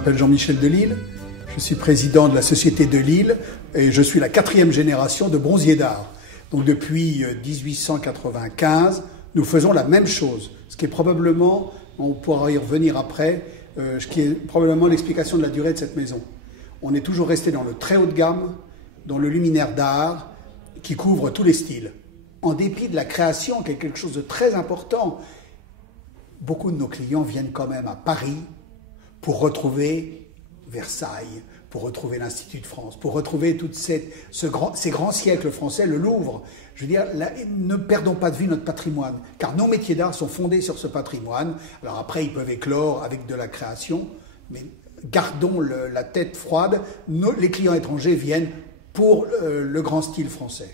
m'appelle Jean-Michel Delisle, je suis président de la Société Delisle et je suis la 4e génération de bronziers d'art. Donc depuis 1895, nous faisons la même chose, ce qui est probablement, on pourra y revenir après, ce qui est probablement l'explication de la durée de cette maison. On est toujours resté dans le très haut de gamme, dans le luminaire d'art qui couvre tous les styles. En dépit de la création, qui est quelque chose de très important, beaucoup de nos clients viennent quand même à Paris pour retrouver Versailles, pour retrouver l'Institut de France, pour retrouver ces grands siècles français, le Louvre. Je veux dire, ne perdons pas de vue notre patrimoine, car nos métiers d'art sont fondés sur ce patrimoine. Alors après, ils peuvent éclore avec de la création, mais gardons la tête froide. Les clients étrangers viennent pour le grand style français.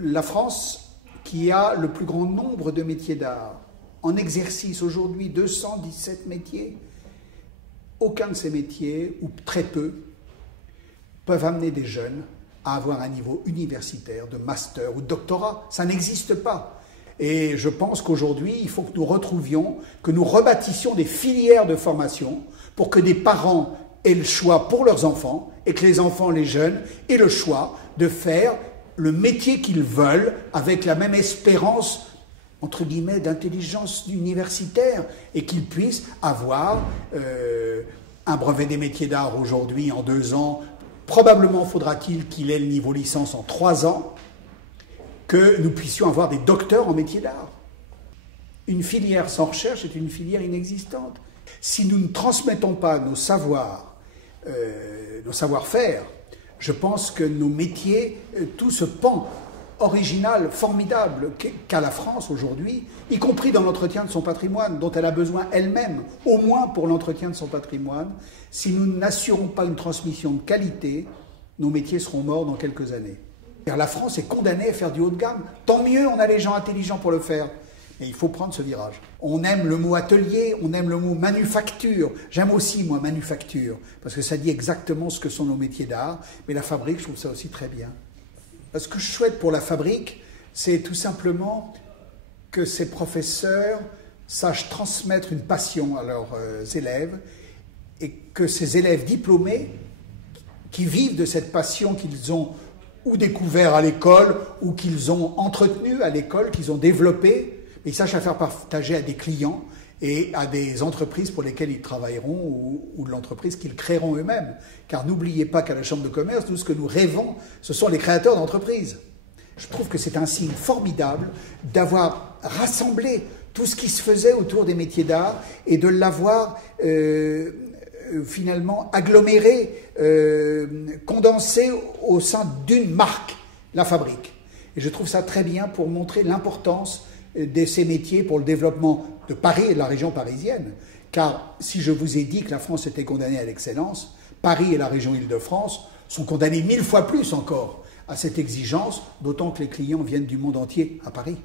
La France, qui a le plus grand nombre de métiers d'art, en exercice aujourd'hui, 217 métiers, aucun de ces métiers, ou très peu, peuvent amener des jeunes à avoir un niveau universitaire, de master ou de doctorat. Ça n'existe pas. Et je pense qu'aujourd'hui, il faut que nous retrouvions, que nous rebâtissions des filières de formation pour que des parents aient le choix pour leurs enfants et que les enfants, les jeunes, aient le choix de faire le métier qu'ils veulent avec la même espérance entre guillemets, d'intelligence universitaire et qu'ils puissent avoir un brevet des métiers d'art aujourd'hui en 2 ans. Probablement faudra-t-il qu'il ait le niveau licence en 3 ans, que nous puissions avoir des docteurs en métiers d'art. Une filière sans recherche est une filière inexistante. Si nous ne transmettons pas nos savoirs, nos savoir-faire, je pense que nos métiers, tout ce pan original, formidable qu'a la France aujourd'hui, y compris dans l'entretien de son patrimoine, dont elle a besoin elle-même, au moins pour l'entretien de son patrimoine, si nous n'assurons pas une transmission de qualité, nos métiers seront morts dans quelques années. Car la France est condamnée à faire du haut de gamme. Tant mieux, on a les gens intelligents pour le faire. Mais il faut prendre ce virage. On aime le mot atelier, on aime le mot manufacture. J'aime aussi, moi, manufacture, parce que ça dit exactement ce que sont nos métiers d'art. Mais la fabrique, je trouve ça aussi très bien. Ce que je souhaite pour la fabrique, c'est tout simplement que ces professeurs sachent transmettre une passion à leurs élèves et que ces élèves diplômés qui vivent de cette passion qu'ils ont ou découvert à l'école ou qu'ils ont entretenue à l'école, qu'ils ont développée, ils sachent la faire partager à des clients et à des entreprises pour lesquelles ils travailleront ou de l'entreprise qu'ils créeront eux-mêmes. Car n'oubliez pas qu'à la Chambre de commerce, tout ce que nous rêvons, ce sont les créateurs d'entreprises. Je trouve que c'est un signe formidable d'avoir rassemblé tout ce qui se faisait autour des métiers d'art et de l'avoir finalement aggloméré, condensé au sein d'une marque, la fabrique. Et je trouve ça très bien pour montrer l'importance de ces métiers pour le développement de Paris et de la région parisienne. Car si je vous ai dit que la France était condamnée à l'excellence, Paris et la région Île-de-France sont condamnés 1000 fois plus encore à cette exigence, d'autant que les clients viennent du monde entier à Paris.